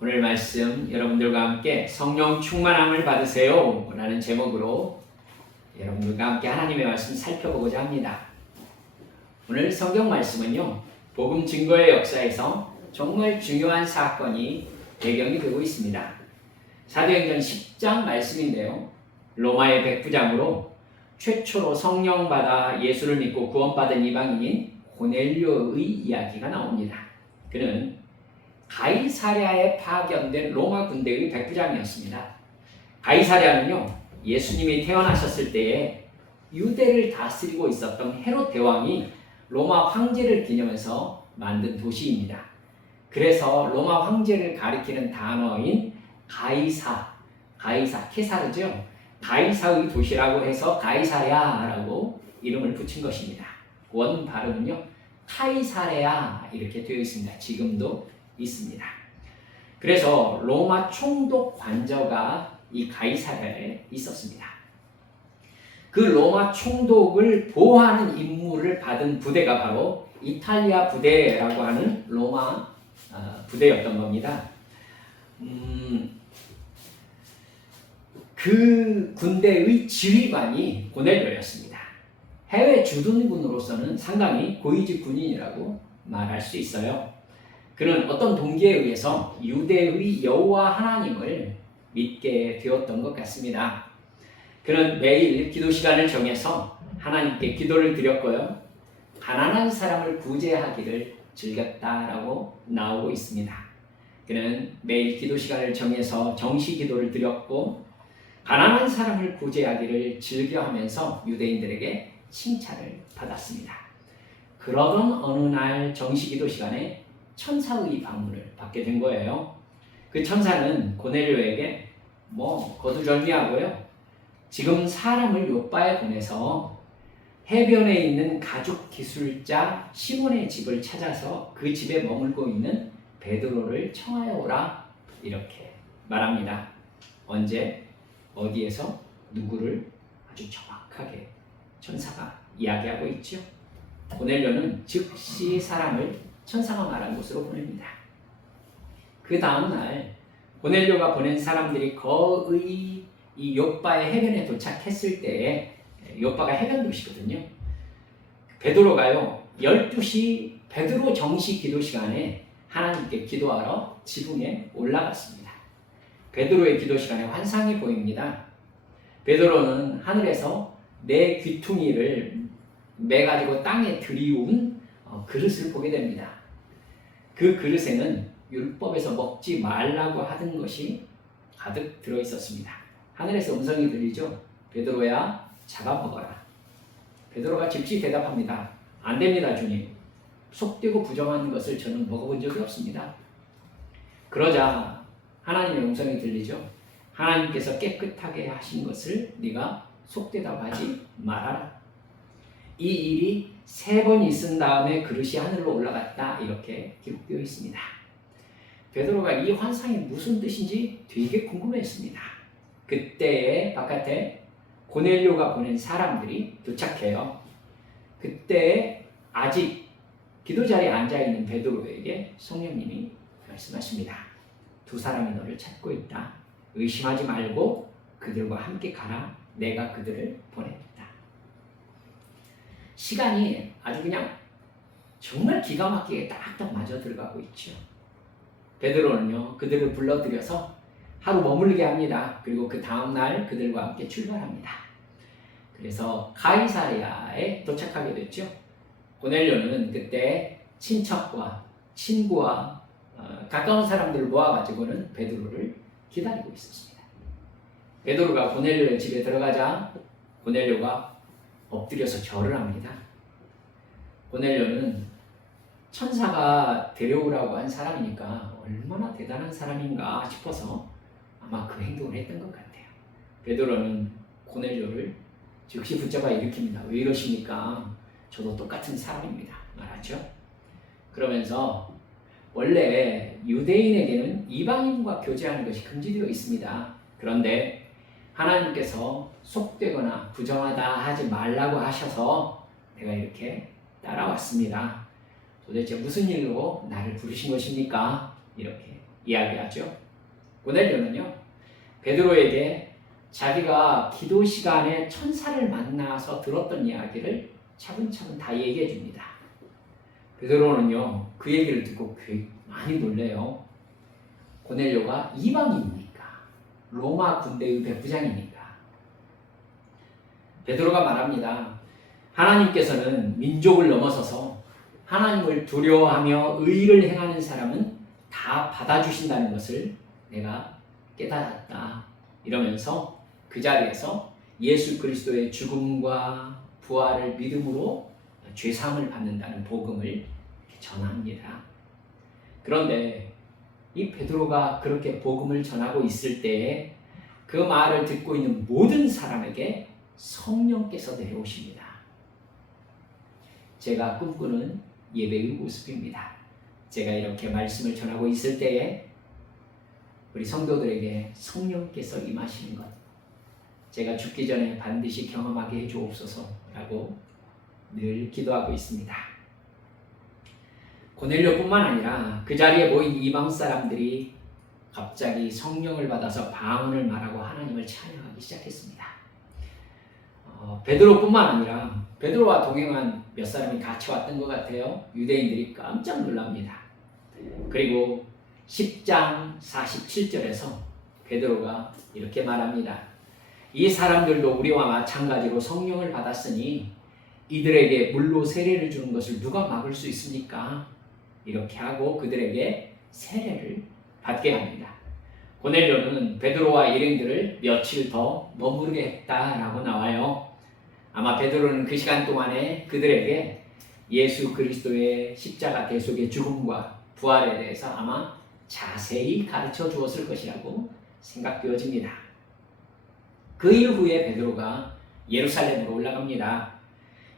오늘 말씀 여러분들과 함께 성령 충만함을 받으세요 라는 제목으로 여러분들과 함께 하나님의 말씀 살펴보고자 합니다. 오늘 성경 말씀은요, 복음 증거의 역사에서 정말 중요한 사건이 배경이 되고 있습니다. 사도행전 10장 말씀인데요, 로마의 백부장으로 최초로 성령 받아 예수를 믿고 구원받은 이방인인 고넬료의 이야기가 나옵니다. 그는 가이사랴에 파견된 로마 군대의 백부장이었습니다. 가이사랴는요, 예수님이 태어나셨을 때에 유대를 다스리고 있었던 헤롯 대왕이 로마 황제를 기념해서 만든 도시입니다. 그래서 로마 황제를 가리키는 단어인 케사르죠. 가이사의 도시라고 해서 가이사랴라고 이름을 붙인 것입니다. 원 발음은요, 카이사레아 이렇게 되어 있습니다. 지금도 있습니다. 그래서 로마 총독 관저가 이 가이사랴에 있었습니다. 그 로마 총독을 보호하는 임무를 받은 부대가 바로 이탈리아 부대라고 하는 로마 부대였던 겁니다. 그 군대의 지휘관이 고넬료였습니다. 해외 주둔군으로서는 상당히 고위직 군인이라고 말할 수 있어요. 그는 어떤 동기에 의해서 유대의 여호와 하나님을 믿게 되었던 것 같습니다. 그는 매일 기도 시간을 정해서 하나님께 기도를 드렸고요, 가난한 사람을 구제하기를 즐겼다라고 나오고 있습니다. 그는 매일 기도 시간을 정해서 정시 기도를 드렸고 가난한 사람을 구제하기를 즐겨하면서 유대인들에게 칭찬을 받았습니다. 그러던 어느 날 정시 기도 시간에 천사의 방문을 받게 된 거예요. 그 천사는 고넬료에게 거두절미하고요, 지금 사람을 요바에 보내서 해변에 있는 가죽 기술자 시몬의 집을 찾아서 그 집에 머물고 있는 베드로를 청하여 오라 이렇게 말합니다. 언제, 어디에서, 누구를 아주 정확하게 천사가 이야기하고 있죠. 고넬료는 즉시 사람을 천사가 말한 곳으로 보냅니다. 그 다음날 고넬료가 보낸 사람들이 거의 이 욥바의 해변에 도착했을 때에, 욥바가 해변 도시거든요. 베드로가요, 12시 베드로 정시 기도 시간에 하나님께 기도하러 지붕에 올라갔습니다. 베드로의 기도 시간에 환상이 보입니다. 베드로는 하늘에서 네 귀퉁이를 매가지고 땅에 들이운 그릇을 보게 됩니다. 그 그릇에는 율법에서 먹지 말라고 하던 것이 가득 들어 있었습니다. 하늘에서 음성이 들리죠. 베드로야, 잡아먹어라. 베드로가 즉시 대답합니다. 안 됩니다, 주님. 속되고 부정한 것을 저는 먹어본 적이 없습니다. 그러자 하나님의 음성이 들리죠. 하나님께서 깨끗하게 하신 것을 네가 속되다고 하지 말아라. 이 일이 3번 있은 다음에 그릇이 하늘로 올라갔다 이렇게 기록되어 있습니다. 베드로가 이 환상이 무슨 뜻인지 되게 궁금했습니다. 그때에 바깥에 고넬료가 보낸 사람들이 도착해요. 그때 아직 기도 자리에 앉아있는 베드로에게 성령님이 말씀하십니다. 2 사람이 너를 찾고 있다. 의심하지 말고 그들과 함께 가라. 내가 그들을 보냈다. 시간이 아주 그냥 정말 기가 막히게 딱딱 맞아 들어가고 있죠. 베드로는요, 그들을 불러들여서 하루 머물게 합니다. 그리고 그 다음날 그들과 함께 출발합니다. 그래서 가이사랴에 도착하게 됐죠. 고넬료는 그때 친척과 친구와 가까운 사람들을 모아가지고는 베드로를 기다리고 있었습니다. 베드로가 고넬료의 집에 들어가자 고넬료가 엎드려서 절을 합니다. 고넬료는 천사가 데려오라고 한 사람이니까 얼마나 대단한 사람인가 싶어서 아마 그 행동을 했던 것 같아요. 베드로는 고넬료를 즉시 붙잡아 일으킵니다. 왜 이러십니까? 저도 똑같은 사람입니다. 말하죠. 그러면서 원래 유대인에게는 이방인과 교제하는 것이 금지되어 있습니다. 그런데 하나님께서 속되거나 부정하다 하지 말라고 하셔서 내가 이렇게 따라왔습니다. 도대체 무슨 일로 나를 부르신 것입니까? 이렇게 이야기하죠. 고넬료는요, 베드로에게 자기가 기도 시간에 천사를 만나서 들었던 이야기를 차분차분 다 얘기해 줍니다. 베드로는요, 그 얘기를 듣고 많이 놀래요. 고넬료가 이방인이니까, 로마 군대의 백부장이니까. 베드로가 말합니다. 하나님께서는 민족을 넘어서서 하나님을 두려워하며 의를 행하는 사람은 다 받아주신다는 것을 내가 깨달았다. 이러면서 그 자리에서 예수 그리스도의 죽음과 부활을 믿음으로 죄사함을 받는다는 복음을 전합니다. 그런데 이 베드로가 그렇게 복음을 전하고 있을 때에 그 말을 듣고 있는 모든 사람에게 성령께서 내려오십니다. 제가 꿈꾸는 예배의 모습입니다. 제가 이렇게 말씀을 전하고 있을 때에 우리 성도들에게 성령께서 임하시는 것, 제가 죽기 전에 반드시 경험하게 해주옵소서라고 늘 기도하고 있습니다. 고넬료뿐만 아니라 그 자리에 모인 이방 사람들이 갑자기 성령을 받아서 방언을 말하고 하나님을 찬양하기 시작했습니다. 베드로뿐만 아니라 베드로와 동행한 몇 사람이 같이 왔던 것 같아요. 유대인들이 깜짝 놀랍니다. 그리고 10장 47절에서 베드로가 이렇게 말합니다. 이 사람들도 우리와 마찬가지로 성령을 받았으니 이들에게 물로 세례를 주는 것을 누가 막을 수 있습니까? 이렇게 하고 그들에게 세례를 받게 합니다. 고넬료는 베드로와 일행들을 며칠 더 머무르게 했다라고 나와요. 아마 베드로는 그 시간 동안에 그들에게 예수 그리스도의 십자가 대속의 죽음과 부활에 대해서 아마 자세히 가르쳐 주었을 것이라고 생각되어집니다. 그 일 후에 베드로가 예루살렘으로 올라갑니다.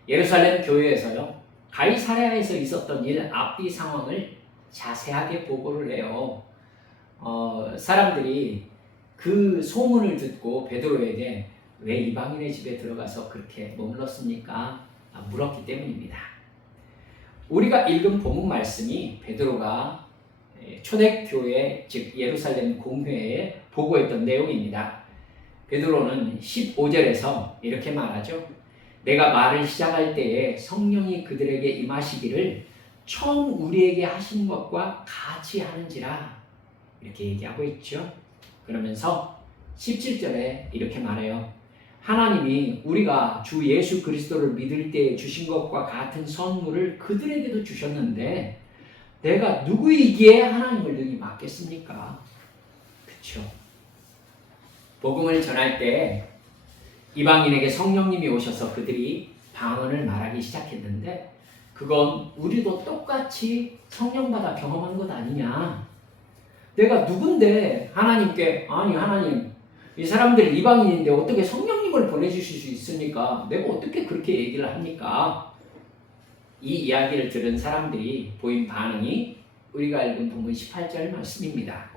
예루살렘 교회에서요, 가이사랴에서 있었던 일 앞뒤 상황을 자세하게 보고를 해요. 사람들이 그 소문을 듣고 베드로에게 왜 이방인의 집에 들어가서 그렇게 머물렀습니까? 물었기 때문입니다. 우리가 읽은 본문 말씀이 베드로가 초대교회 즉 예루살렘 공회에 보고했던 내용입니다. 베드로는 15절에서 이렇게 말하죠. 내가 말을 시작할 때에 성령이 그들에게 임하시기를 처음 우리에게 하신 것과 같이 하는지라 이렇게 얘기하고 있죠. 그러면서 17절에 이렇게 말해요. 하나님이 우리가 주 예수 그리스도를 믿을 때 주신 것과 같은 선물을 그들에게도 주셨는데 내가 누구이기에 하나님을 능히 맡겠습니까? 그렇죠. 복음을 전할 때 이방인에게 성령님이 오셔서 그들이 방언을 말하기 시작했는데 그건 우리도 똑같이 성령받아 경험한 것 아니냐. 내가 누군데 하나님께 아니 하나님 이 사람들 이방인인데 어떻게 성령님을 보내주실 수 있습니까? 내가 어떻게 그렇게 얘기를 합니까? 이 이야기를 들은 사람들이 보인 반응이 우리가 읽은 본문 18절 말씀입니다.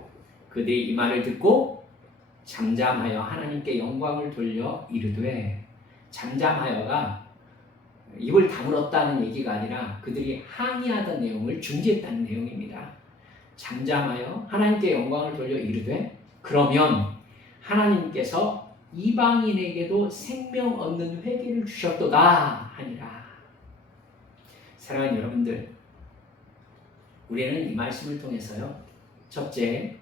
그들이 이 말을 듣고 잠잠하여 하나님께 영광을 돌려 이르되, 잠잠하여가 입을 다물었다는 얘기가 아니라 그들이 항의하던 내용을 중지했다는 내용입니다. 잠잠하여 하나님께 영광을 돌려 이르되 그러면 하나님께서 이방인에게도 생명 얻는 회개를 주셨도다 하니라. 사랑하는 여러분들, 우리는 이 말씀을 통해서요, 첫째,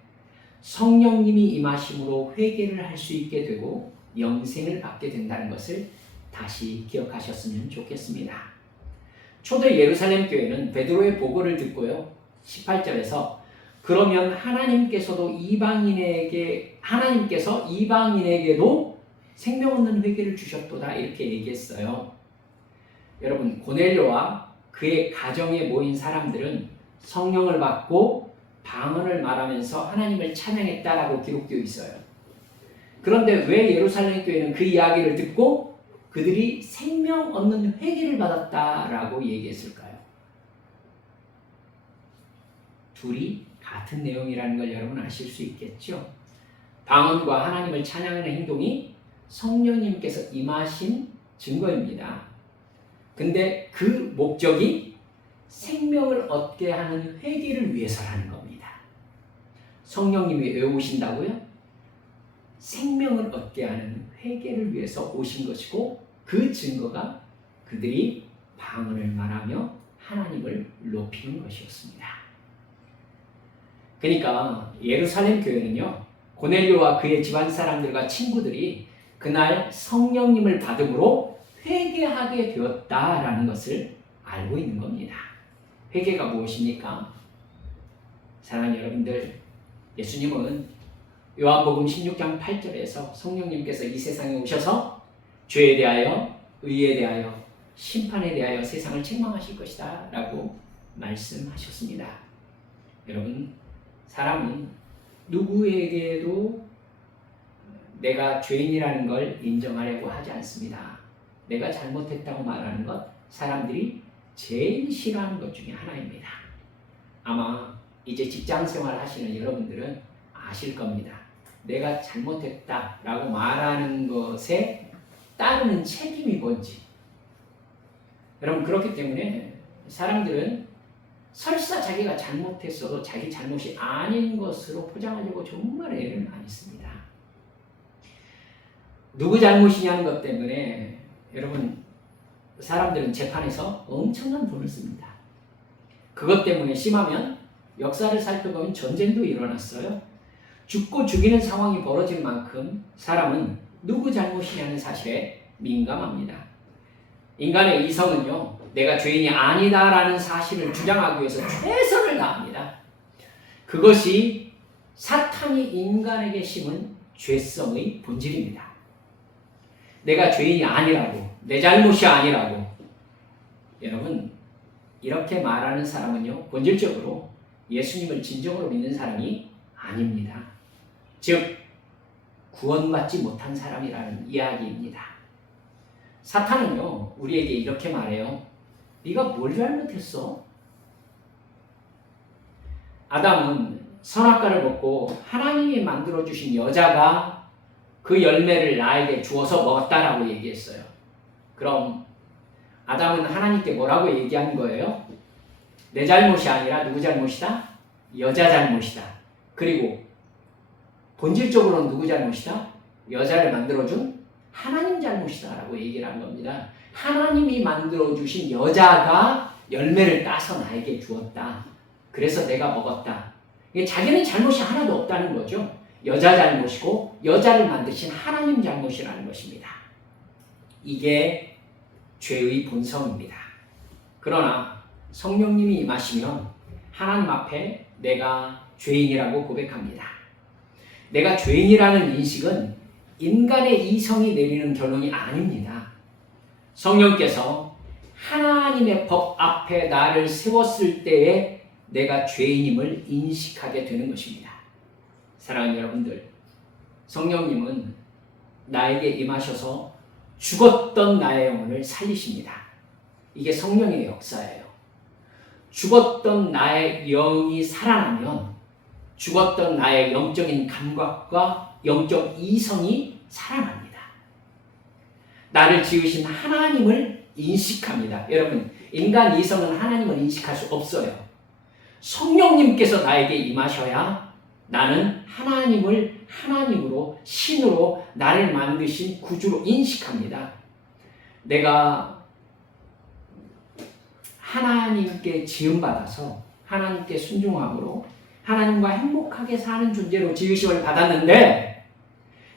성령님이 임하심으로 회개를 할 수 있게 되고 영생을 받게 된다는 것을 다시 기억하셨으면 좋겠습니다. 초대 예루살렘 교회는 베드로의 보고를 듣고요, 18절에서 그러면 하나님께서 이방인에게도 생명 얻는 회개를 주셨도다 이렇게 얘기했어요. 여러분, 고넬료와 그의 가정에 모인 사람들은 성령을 받고 방언을 말하면서 하나님을 찬양했다라고 기록되어 있어요. 그런데 왜 예루살렘 교회는 그 이야기를 듣고 그들이 생명 얻는 회개를 받았다라고 얘기했을까요? 둘이 같은 내용이라는 걸 여러분 아실 수 있겠죠? 방언과 하나님을 찬양하는 행동이 성령님께서 임하신 증거입니다. 근데 그 목적이 생명을 얻게 하는 회개를 위해서라는 겁니다. 성령님이 왜 오신다고요? 생명을 얻게 하는 회개를 위해서 오신 것이고 그 증거가 그들이 방언을 말하며 하나님을 높이는 것이었습니다. 그러니까 예루살렘 교회는요, 고넬료와 그의 집안 사람들과 친구들이 그날 성령님을 받음으로 회개하게 되었다라는 것을 알고 있는 겁니다. 회개가 무엇입니까? 사랑하는 여러분들, 예수님은 요한복음 16장 8절에서 성령님께서 이 세상에 오셔서 죄에 대하여, 의에 대하여, 심판에 대하여 세상을 책망하실 것이다 라고 말씀하셨습니다. 여러분, 사람은 누구에게도 내가 죄인이라는 걸 인정하려고 하지 않습니다. 내가 잘못했다고 말하는 것, 사람들이 제일 싫어하는 것 중에 하나입니다. 아마 이제 직장 생활 하시는 여러분들은 아실 겁니다. 내가 잘못했다라고 말하는 것에 따르는 책임이 뭔지. 여러분, 그렇기 때문에 사람들은 설사 자기가 잘못했어도 자기 잘못이 아닌 것으로 포장하려고 정말 애를 많이 씁니다. 누구 잘못이냐는 것 때문에 여러분, 사람들은 재판에서 엄청난 돈을 씁니다. 그것 때문에 심하면 역사를 살펴보면 전쟁도 일어났어요. 죽고 죽이는 상황이 벌어질 만큼 사람은 누구 잘못이냐는 사실에 민감합니다. 인간의 이성은요, 내가 죄인이 아니다라는 사실을 주장하기 위해서 최선을 다합니다. 그것이 사탄이 인간에게 심은 죄성의 본질입니다. 내가 죄인이 아니라고, 내 잘못이 아니라고. 여러분, 이렇게 말하는 사람은요, 본질적으로 예수님을 진정으로 믿는 사람이 아닙니다. 즉, 구원받지 못한 사람이라는 이야기입니다. 사탄은요, 우리에게 이렇게 말해요. 네가 뭘 잘못했어? 아담은 선악과를 먹고 하나님이 만들어주신 여자가 그 열매를 나에게 주어서 먹었다라고 얘기했어요. 그럼 아담은 하나님께 뭐라고 얘기한 거예요? 내 잘못이 아니라 누구 잘못이다? 여자 잘못이다. 그리고 본질적으로는 누구 잘못이다? 여자를 만들어준 하나님 잘못이다 라고 얘기를 한 겁니다. 하나님이 만들어주신 여자가 열매를 따서 나에게 주었다. 그래서 내가 먹었다. 자기는 잘못이 하나도 없다는 거죠. 여자 잘못이고 여자를 만드신 하나님 잘못이라는 것입니다. 이게 죄의 본성입니다. 그러나 성령님이 임하시면 하나님 앞에 내가 죄인이라고 고백합니다. 내가 죄인이라는 인식은 인간의 이성이 내리는 결론이 아닙니다. 성령께서 하나님의 법 앞에 나를 세웠을 때에 내가 죄인임을 인식하게 되는 것입니다. 사랑하는 여러분들, 성령님은 나에게 임하셔서 죽었던 나의 영혼을 살리십니다. 이게 성령의 역사예요. 죽었던 나의 영이 살아나면 죽었던 나의 영적인 감각과 영적 이성이 살아납니다. 나를 지으신 하나님을 인식합니다. 여러분, 인간 이성은 하나님을 인식할 수 없어요. 성령님께서 나에게 임하셔야 나는 하나님을 하나님으로, 신으로 나를 만드신 구주로 인식합니다. 내가 하나님께 지음받아서 하나님께 순종함으로 하나님과 행복하게 사는 존재로 지으심을 받았는데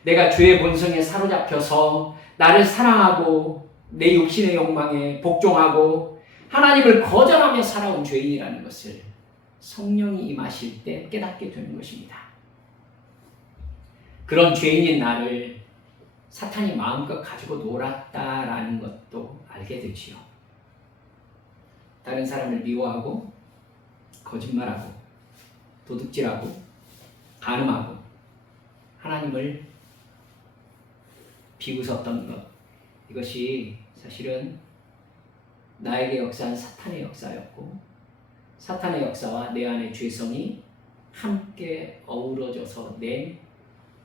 내가 죄의 본성에 사로잡혀서 나를 사랑하고 내 육신의 욕망에 복종하고 하나님을 거절하며 살아온 죄인이라는 것을 성령이 임하실 때 깨닫게 되는 것입니다. 그런 죄인인 나를 사탄이 마음껏 가지고 놀았다라는 것도 알게 되지요. 다른 사람을 미워하고 거짓말하고 도둑질하고 간음하고 하나님을 비웃었던 것, 이것이 사실은 나에게 역사한 사탄의 역사였고 사탄의 역사와 내 안의 죄성이 함께 어우러져서 낸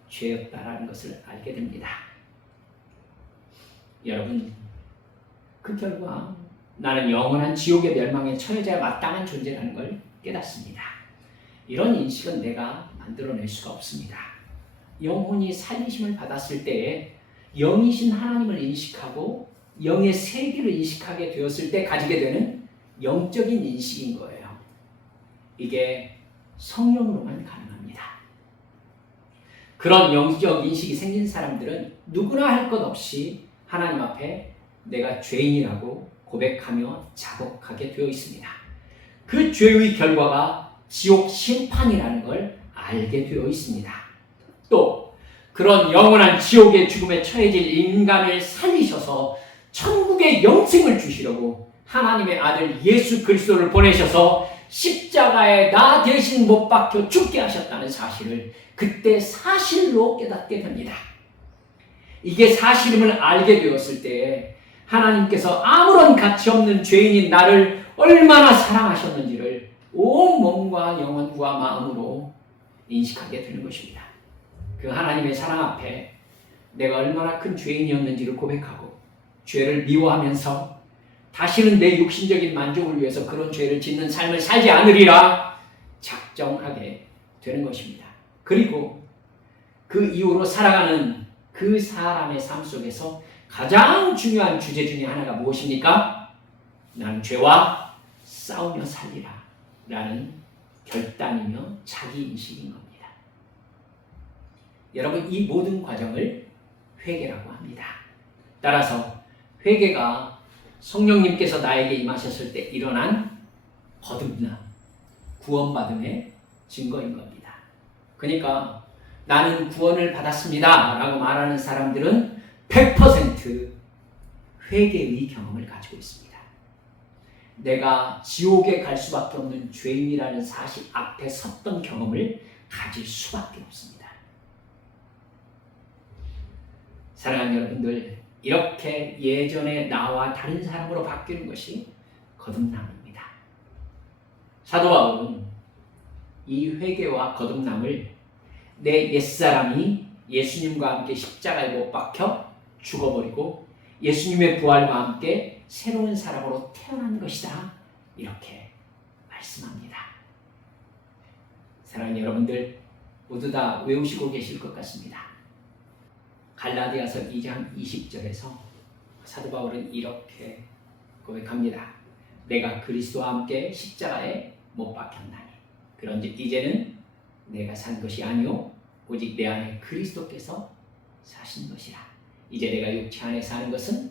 죄였다라는 것을 알게 됩니다. 여러분, 그 결과 나는 영원한 지옥의 멸망에 처해져야 마땅한 존재라는 걸 깨닫습니다. 이런 인식은 내가 만들어낼 수가 없습니다. 영혼이 살리심을 받았을 때에 영이신 하나님을 인식하고 영의 세계를 인식하게 되었을 때 가지게 되는 영적인 인식인 거예요. 이게 성령으로만 가능합니다. 그런 영적 인식이 생긴 사람들은 누구나 할 것 없이 하나님 앞에 내가 죄인이라고 고백하며 자복하게 되어 있습니다. 그 죄의 결과가 지옥 심판이라는 걸 알게 되어 있습니다. 또 그런 영원한 지옥의 죽음에 처해질 인간을 살리셔서 천국의 영생을 주시려고 하나님의 아들 예수 그리스도를 보내셔서 십자가에 나 대신 못 박혀 죽게 하셨다는 사실을 그때 사실로 깨닫게 됩니다. 이게 사실임을 알게 되었을 때 하나님께서 아무런 가치 없는 죄인인 나를 얼마나 사랑하셨는지를 온 몸과 영혼과 마음으로 인식하게 되는 것입니다. 그 하나님의 사랑 앞에 내가 얼마나 큰 죄인이었는지를 고백하고 죄를 미워하면서 다시는 내 육신적인 만족을 위해서 그런 죄를 짓는 삶을 살지 않으리라 작정하게 되는 것입니다. 그리고 그 이후로 살아가는 그 사람의 삶 속에서 가장 중요한 주제 중에 하나가 무엇입니까? 나는 죄와 싸우며 살리라 라는 결단이며 자기인식인 겁니다. 여러분, 이 모든 과정을 회개라고 합니다. 따라서 회개가 성령님께서 나에게 임하셨을 때 일어난 거듭남, 구원받음의 증거인 겁니다. 그러니까 나는 구원을 받았습니다 라고 말하는 사람들은 100% 회개의 경험을 가지고 있습니다. 내가 지옥에 갈 수밖에 없는 죄인이라는 사실 앞에 섰던 경험을 가질 수밖에 없습니다. 사랑하는 여러분들, 이렇게 예전에 나와 다른 사람으로 바뀌는 것이 거듭남입니다. 사도 바울은 이 회개와 거듭남을 내 옛사람이 예수님과 함께 십자가에 못 박혀 죽어버리고 예수님의 부활과 함께 새로운 사람으로 태어난 것이다, 이렇게 말씀합니다. 사랑하는 여러분들, 모두 다 외우시고 계실 것 같습니다. 갈라디아서 2장 20절에서 사도 바울은 이렇게 고백합니다. 내가 그리스도와 함께 십자가에 못 박혔나니 그런즉 이제는 내가 산 것이 아니요 오직 내 안에 그리스도께서 사신 것이라. 이제 내가 육체 안에 사는 것은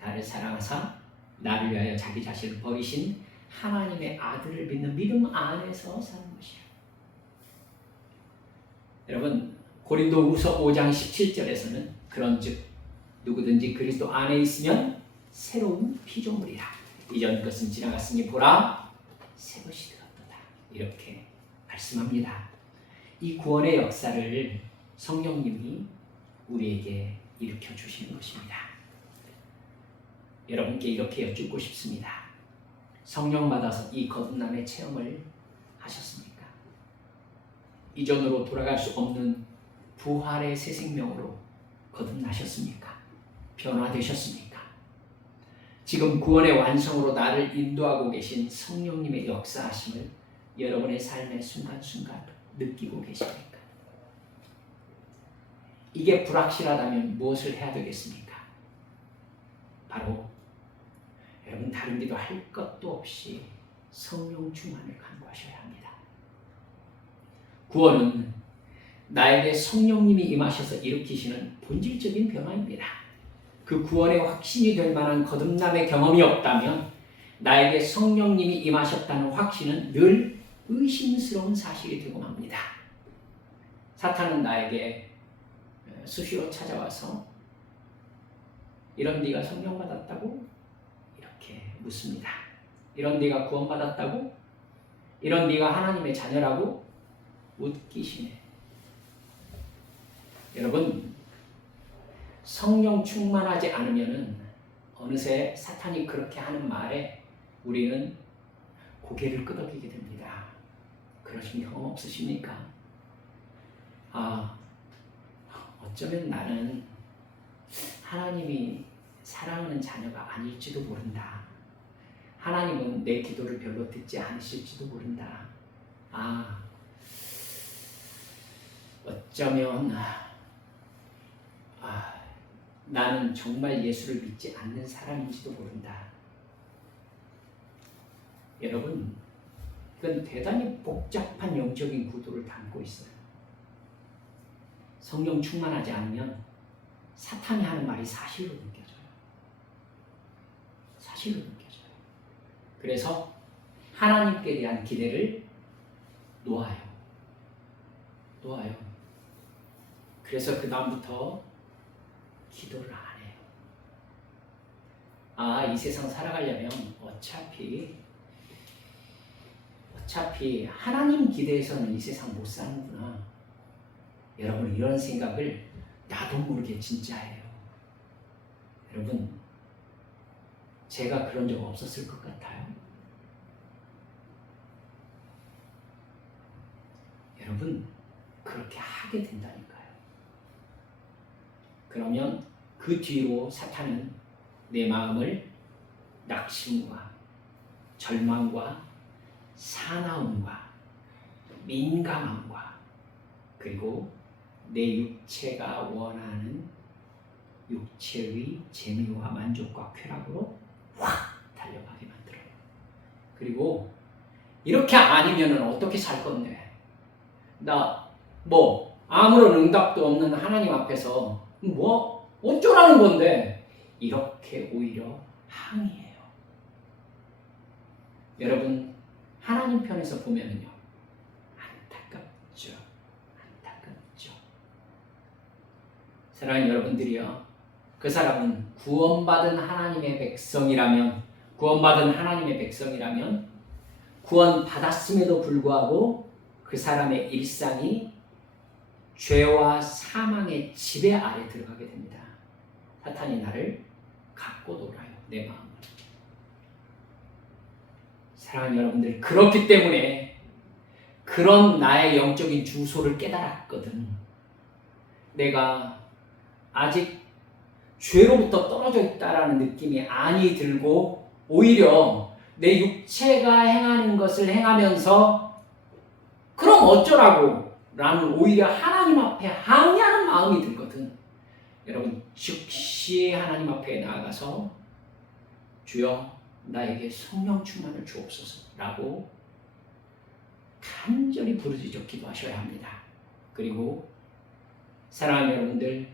나를 사랑하사 나를 위하여 자기 자신을 버리신 하나님의 아들을 믿는 믿음 안에서 사는 것이라. 여러분, 고린도후서 5장 17절에서는 그런즉 누구든지 그리스도 안에 있으면 새로운 피조물이라. 이전 것은 지나갔으니 보라 새 것이 되었도다, 이렇게 말씀합니다. 이 구원의 역사를 성령님이 우리에게 일으켜 주시는 것입니다. 여러분께 이렇게 여쭙고 싶습니다. 성령 받아서 이 거듭남의 체험을 하셨습니까? 이전으로 돌아갈 수 없는 부활의 새 생명으로 거듭나셨습니까? 변화되셨습니까? 지금 구원의 완성으로 나를 인도하고 계신 성령님의 역사하심을 여러분의 삶의 순간순간 느끼고 계십니까? 이게 불확실하다면 무엇을 해야 되겠습니까? 바로 여러분, 다른 기도 할 것도 없이 성령 충만을 간구하셔야 합니다. 구원은 나에게 성령님이 임하셔서 일으키시는 본질적인 변화입니다. 그 구원의 확신이 될 만한 거듭남의 경험이 없다면 나에게 성령님이 임하셨다는 확신은 늘 의심스러운 사실이 되고 맙니다. 사탄은 나에게 수시로 찾아와서 이런 네가 성령 받았다고? 이렇게 묻습니다. 이런 네가 구원 받았다고? 이런 네가 하나님의 자녀라고? 웃기시네. 여러분, 성령 충만하지 않으면은 어느새 사탄이 그렇게 하는 말에 우리는 고개를 끄덕이게 됩니다. 그러신 경험 없으십니까? 어쩌면 나는 하나님이 사랑하는 자녀가 아닐지도 모른다. 하나님은 내 기도를 별로 듣지 않으실지도 모른다. 어쩌면 나는 정말 예수를 믿지 않는 사람인지도 모른다. 여러분, 그건 대단히 복잡한 영적인 구도를 담고 있어요. 성령 충만하지 않으면 사탄이 하는 말이 사실로 느껴져요. 사실로 느껴져요. 그래서 하나님께 대한 기대를 놓아요. 그래서 그 다음부터 기도를 안 해요. 이 세상 살아가려면 어차피 하나님 기대해서는 이 세상 못 사는구나. 여러분, 이런 생각을 나도 모르게 진짜 해요. 여러분, 제가 그런 적 없었을 것 같아요. 여러분, 그렇게 하게 된다니까요. 그러면 그 뒤로 사탄은 내 마음을 낙심과 절망과 사나움과 민감함과 그리고 내 육체가 원하는 육체의 재미와 만족과 쾌락으로 확 달려가게 만들어요. 그리고 이렇게 아니면 어떻게 살 건데? 나 아무런 응답도 없는 하나님 앞에서 어쩌라는 건데? 이렇게 오히려 항의해요. 여러분, 하나님 편에서 보면은요, 안타깝죠. 사랑하는 여러분들이요, 그 사람은 구원받은 하나님의 백성이라면 구원 받았음에도 불구하고 그 사람의 일상이 죄와 사망의 지배 아래 들어가게 됩니다. 사탄이 나를 갖고 놀아요, 내 마음을. 사랑하는 여러분들, 그렇기 때문에 그런 나의 영적인 주소를 깨달았거든. 내가 아직 죄로부터 떨어져 있다라는 느낌이 아니 들고 오히려 내 육체가 행하는 것을 행하면서 그럼 어쩌라고 라는 오히려 하나님 앞에 항의하는 마음이 들거든. 여러분, 즉시 하나님 앞에 나아가서 주여 나에게 성령 충만을 주옵소서 라고 간절히 부르짖어 기도하셔야 합니다. 그리고 사랑하는 여러분들,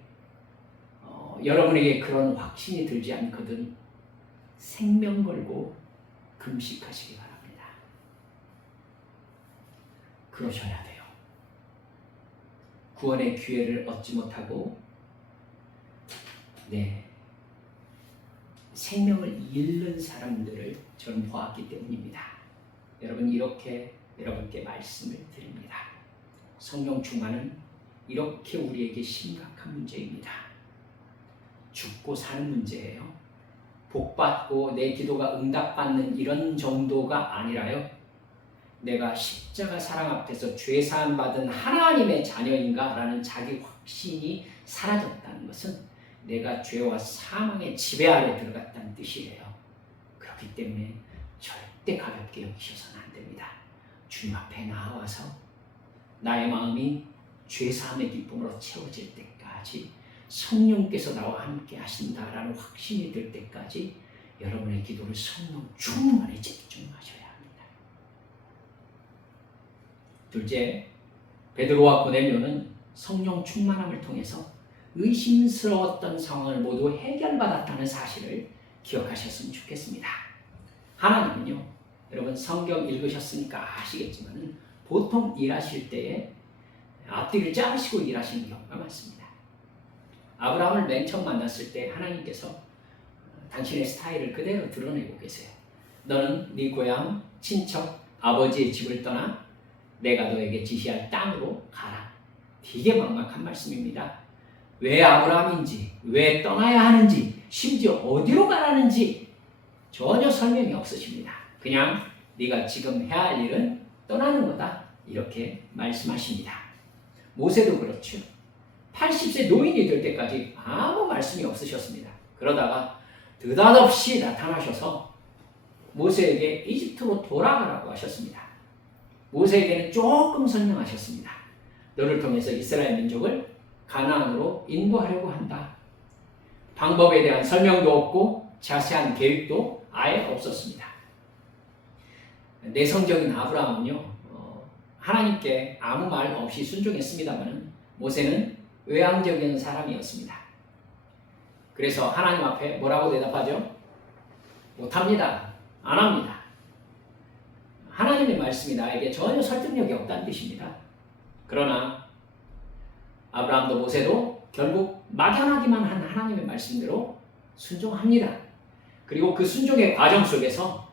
여러분에게 그런 확신이 들지 않거든 생명 걸고 금식하시기 바랍니다. 그러셔야 돼요. 구원의 기회를 얻지 못하고 생명을 잃는 사람들을 저는 보았기 때문입니다. 여러분, 이렇게 여러분께 말씀을 드립니다. 성령 충만은 이렇게 우리에게 심각한 문제입니다. 죽고 사는 문제예요. 복받고 내 기도가 응답받는 이런 정도가 아니라요, 내가 십자가 사랑 앞에서 죄사함 받은 하나님의 자녀인가 라는 자기 확신이 사라졌다는 것은 내가 죄와 사망의 지배 아래 들어갔다는 뜻이에요. 그렇기 때문에 절대 가볍게 여기셔서는 안 됩니다. 주님 앞에 나와서 나의 마음이 죄사함의 기쁨으로 채워질 때까지, 성령께서 나와 함께 하신다라는 확신이 들 때까지 여러분의 기도를 성령 충만에 집중하셔야 합니다. 둘째, 베드로와 고넬료는 성령 충만함을 통해서 의심스러웠던 상황을 모두 해결받았다는 사실을 기억하셨으면 좋겠습니다. 하나님은요, 여러분 성경 읽으셨으니까 아시겠지만 보통 일하실 때에 앞뒤를 자르시고 일하시는 경우가 많습니다. 아브라함을 맨 처음 만났을 때 하나님께서 당신의 스타일을 그대로 드러내고 계세요. 너는 네 고향, 친척, 아버지의 집을 떠나 내가 너에게 지시할 땅으로 가라. 되게 막막한 말씀입니다. 왜 아브라함인지, 왜 떠나야 하는지, 심지어 어디로 가라는지 전혀 설명이 없으십니다. 그냥 네가 지금 해야 할 일은 떠나는 거다, 이렇게 말씀하십니다. 모세도 그렇죠. 80세 노인이 될 때까지 아무 말씀이 없으셨습니다. 그러다가 느닷없이 나타나셔서 모세에게 이집트로 돌아가라고 하셨습니다. 모세에게는 조금 설명하셨습니다. 너를 통해서 이스라엘 민족을 가나안으로 인도하려고 한다. 방법에 대한 설명도 없고 자세한 계획도 아예 없었습니다. 내성적인 아브라함은요, 하나님께 아무 말 없이 순종했습니다만 모세는 외향적인 사람이었습니다. 그래서 하나님 앞에 뭐라고 대답하죠? 못합니다. 안 합니다. 하나님의 말씀이 나에게 전혀 설득력이 없다는 뜻입니다. 그러나 아브라함도 모세도 결국 막연하기만 한 하나님의 말씀대로 순종합니다. 그리고 그 순종의 과정 속에서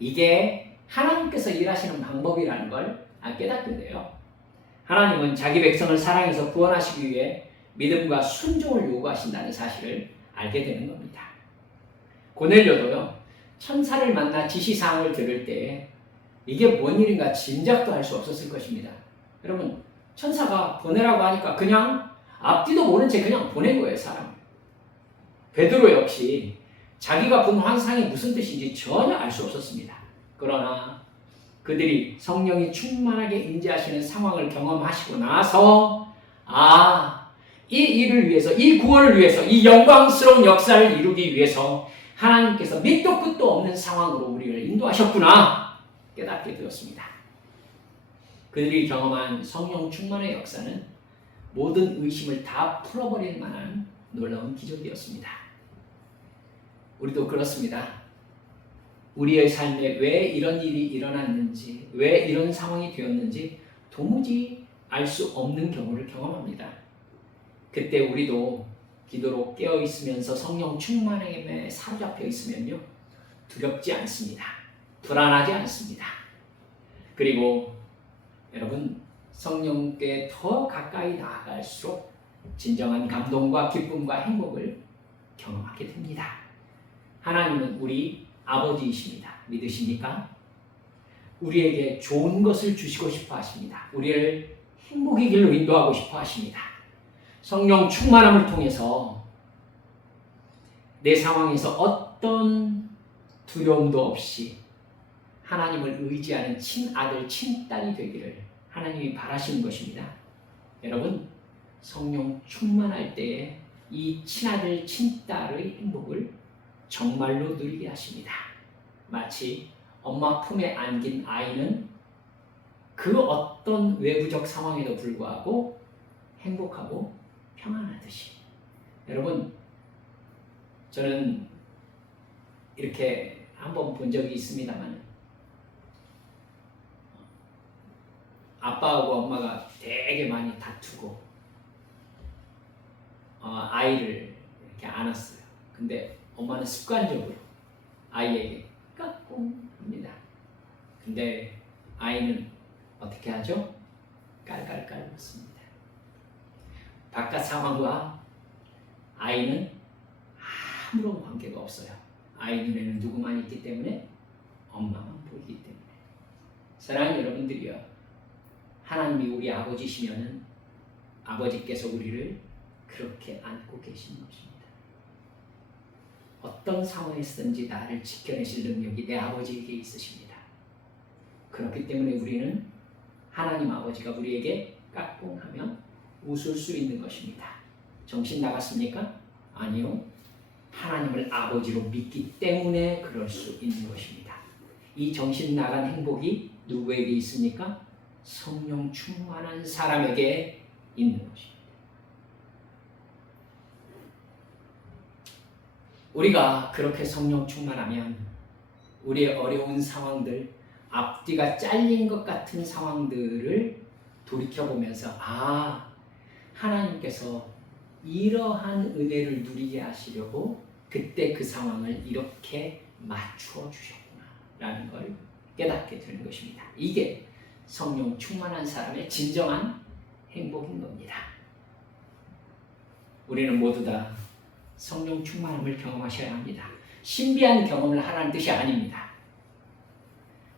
이게 하나님께서 일하시는 방법이라는 걸 깨닫게 돼요. 하나님은 자기 백성을 사랑해서 구원하시기 위해 믿음과 순종을 요구하신다는 사실을 알게 되는 겁니다. 고넬료도요, 천사를 만나 지시사항을 들을 때 이게 뭔 일인가 짐작도 할 수 없었을 것입니다. 여러분, 천사가 보내라고 하니까 그냥 앞뒤도 모른 채 그냥 보낸 거예요, 사람. 베드로 역시 자기가 본 환상이 무슨 뜻인지 전혀 알 수 없었습니다. 그러나 그들이 성령이 충만하게 임재하시는 상황을 경험하시고 나서 이 일을 위해서, 이 구원을 위해서, 이 영광스러운 역사를 이루기 위해서 하나님께서 밑도 끝도 없는 상황으로 우리를 인도하셨구나 깨닫게 되었습니다. 그들이 경험한 성령 충만의 역사는 모든 의심을 다 풀어버릴 만한 놀라운 기적이었습니다. 우리도 그렇습니다. 우리의 삶에 왜 이런 일이 일어났는지, 왜 이런 상황이 되었는지 도무지 알 수 없는 경우를 경험합니다. 그때 우리도 기도로 깨어있으면서 성령 충만함에 사로잡혀 있으면요, 두렵지 않습니다. 불안하지 않습니다. 그리고 여러분, 성령께 더 가까이 나아갈수록 진정한 감동과 기쁨과 행복을 경험하게 됩니다. 하나님은 우리 아버지이십니다. 믿으십니까? 우리에게 좋은 것을 주시고 싶어 하십니다. 우리를 행복의 길로 인도하고 싶어 하십니다. 성령 충만함을 통해서 내 상황에서 어떤 두려움도 없이 하나님을 의지하는 친아들, 친딸이 되기를 하나님이 바라시는 것입니다. 여러분, 성령 충만할 때에 이 친아들, 친딸의 행복을 정말로 누리게 하십니다. 마치 엄마 품에 안긴 아이는 그 어떤 외부적 상황에도 불구하고 행복하고 평안하듯이. 여러분, 저는 이렇게 한번 본 적이 있습니다만 아빠하고 엄마가 되게 많이 다투고 아이를 이렇게 안았어요. 근데 엄마는 습관적으로 아이에게 까꿍 합니다. 근데 아이는 어떻게 하죠? 깔깔깔 웃습니다. 바깥 상황과 아이는 아무런 관계가 없어요. 아이 눈에는 누구만 있기 때문에, 엄마만 보이기 때문에. 사랑하는 여러분들이요, 하나님이 우리 아버지시면은 아버지께서 우리를 그렇게 안고 계시는 것입니다. 어떤 상황에서든지 나를 지켜내실 능력이 내 아버지에게 있으십니다. 그렇기 때문에 우리는 하나님 아버지가 우리에게 까꿍하면 웃을 수 있는 것입니다. 정신 나갔습니까? 아니요. 하나님을 아버지로 믿기 때문에 그럴 수 있는 것입니다. 이 정신 나간 행복이 누구에게 있습니까? 성령 충만한 사람에게 있는 것입니다. 우리가 그렇게 성령 충만하면 우리의 어려운 상황들, 앞뒤가 잘린 것 같은 상황들을 돌이켜보면서 하나님께서 이러한 은혜를 누리게 하시려고 그때 그 상황을 이렇게 맞추어 주셨구나 라는 걸 깨닫게 되는 것입니다. 이게 성령 충만한 사람의 진정한 행복인 겁니다. 우리는 모두 다 성령 충만함을 경험하셔야 합니다. 신비한 경험을 하라는 뜻이 아닙니다.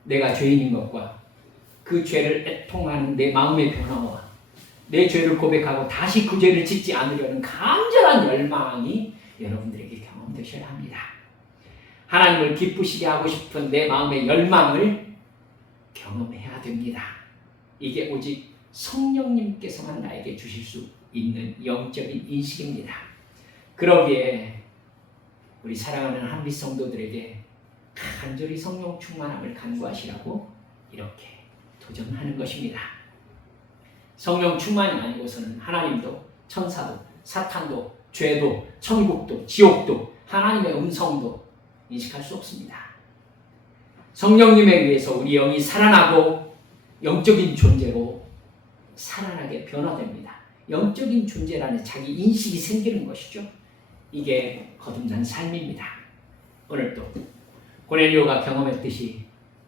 내가 죄인인 것과 그 죄를 애통하는 내 마음의 변화와 내 죄를 고백하고 다시 그 죄를 짓지 않으려는 간절한 열망이 여러분들에게 경험되셔야 합니다. 하나님을 기쁘시게 하고 싶은 내 마음의 열망을 경험해야 됩니다. 이게 오직 성령님께서만 나에게 주실 수 있는 영적인 인식입니다. 그러기에 우리 사랑하는 한빛 성도들에게 간절히 성령 충만함을 간구하시라고 이렇게 도전하는 것입니다. 성령 충만이 아니고서는 하나님도 천사도 사탄도 죄도 천국도 지옥도 하나님의 음성도 인식할 수 없습니다. 성령님에 의해서 우리 영이 살아나고 영적인 존재로 살아나게 변화됩니다. 영적인 존재라는 자기 인식이 생기는 것이죠. 이게 거듭난 삶입니다. 오늘도 고넬료가 경험했듯이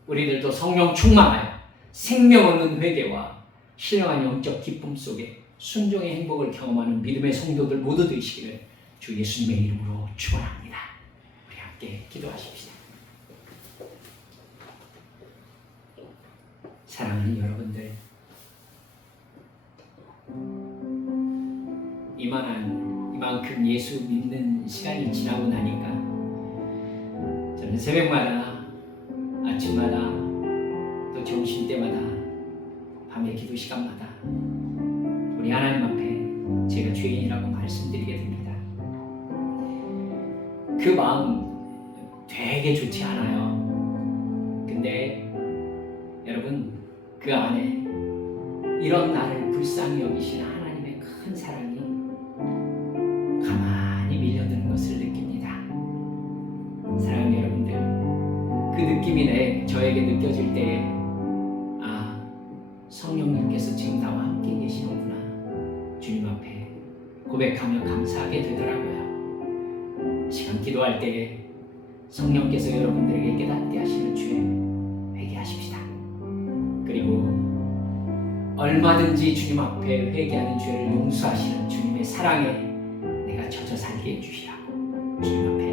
우리들도 성령 충만하여 생명 얻는 회개와 신령한 영적 기쁨 속에 순종의 행복을 경험하는 믿음의 성도들 모두 되시기를 주 예수님의 이름으로 축원합니다. 우리 함께 기도하십시다. 사랑하는 여러분들, 이만큼 예수 믿는 시간이 지나고 나니까 저는 새벽마다 아침마다 또 점심때마다 밤의 기도 시간마다 우리 하나님 앞에 제가 죄인이라고 말씀드리게 됩니다. 그 마음 되게 좋지 않아요. 근데 여러분, 그 안에 이런 나를 불쌍히 여기시는 하나님의 큰 사랑이 가만히 밀려드는 것을 느낍니다. 사랑하는 여러분들, 그 느낌이 저에게 느껴질 때에 성령님께서 지금 나와 함께 계시는구나, 주님 앞에 고백하며 감사하게 되더라고요. 시간 기도할 때에 성령께서 여러분들에게 깨닫게 하시는 죄 회개하십시다. 그리고 얼마든지 주님 앞에 회개하는 죄를 용서하시는 주님의 사랑에 내가 젖어 살게 해주시라고 주님 앞에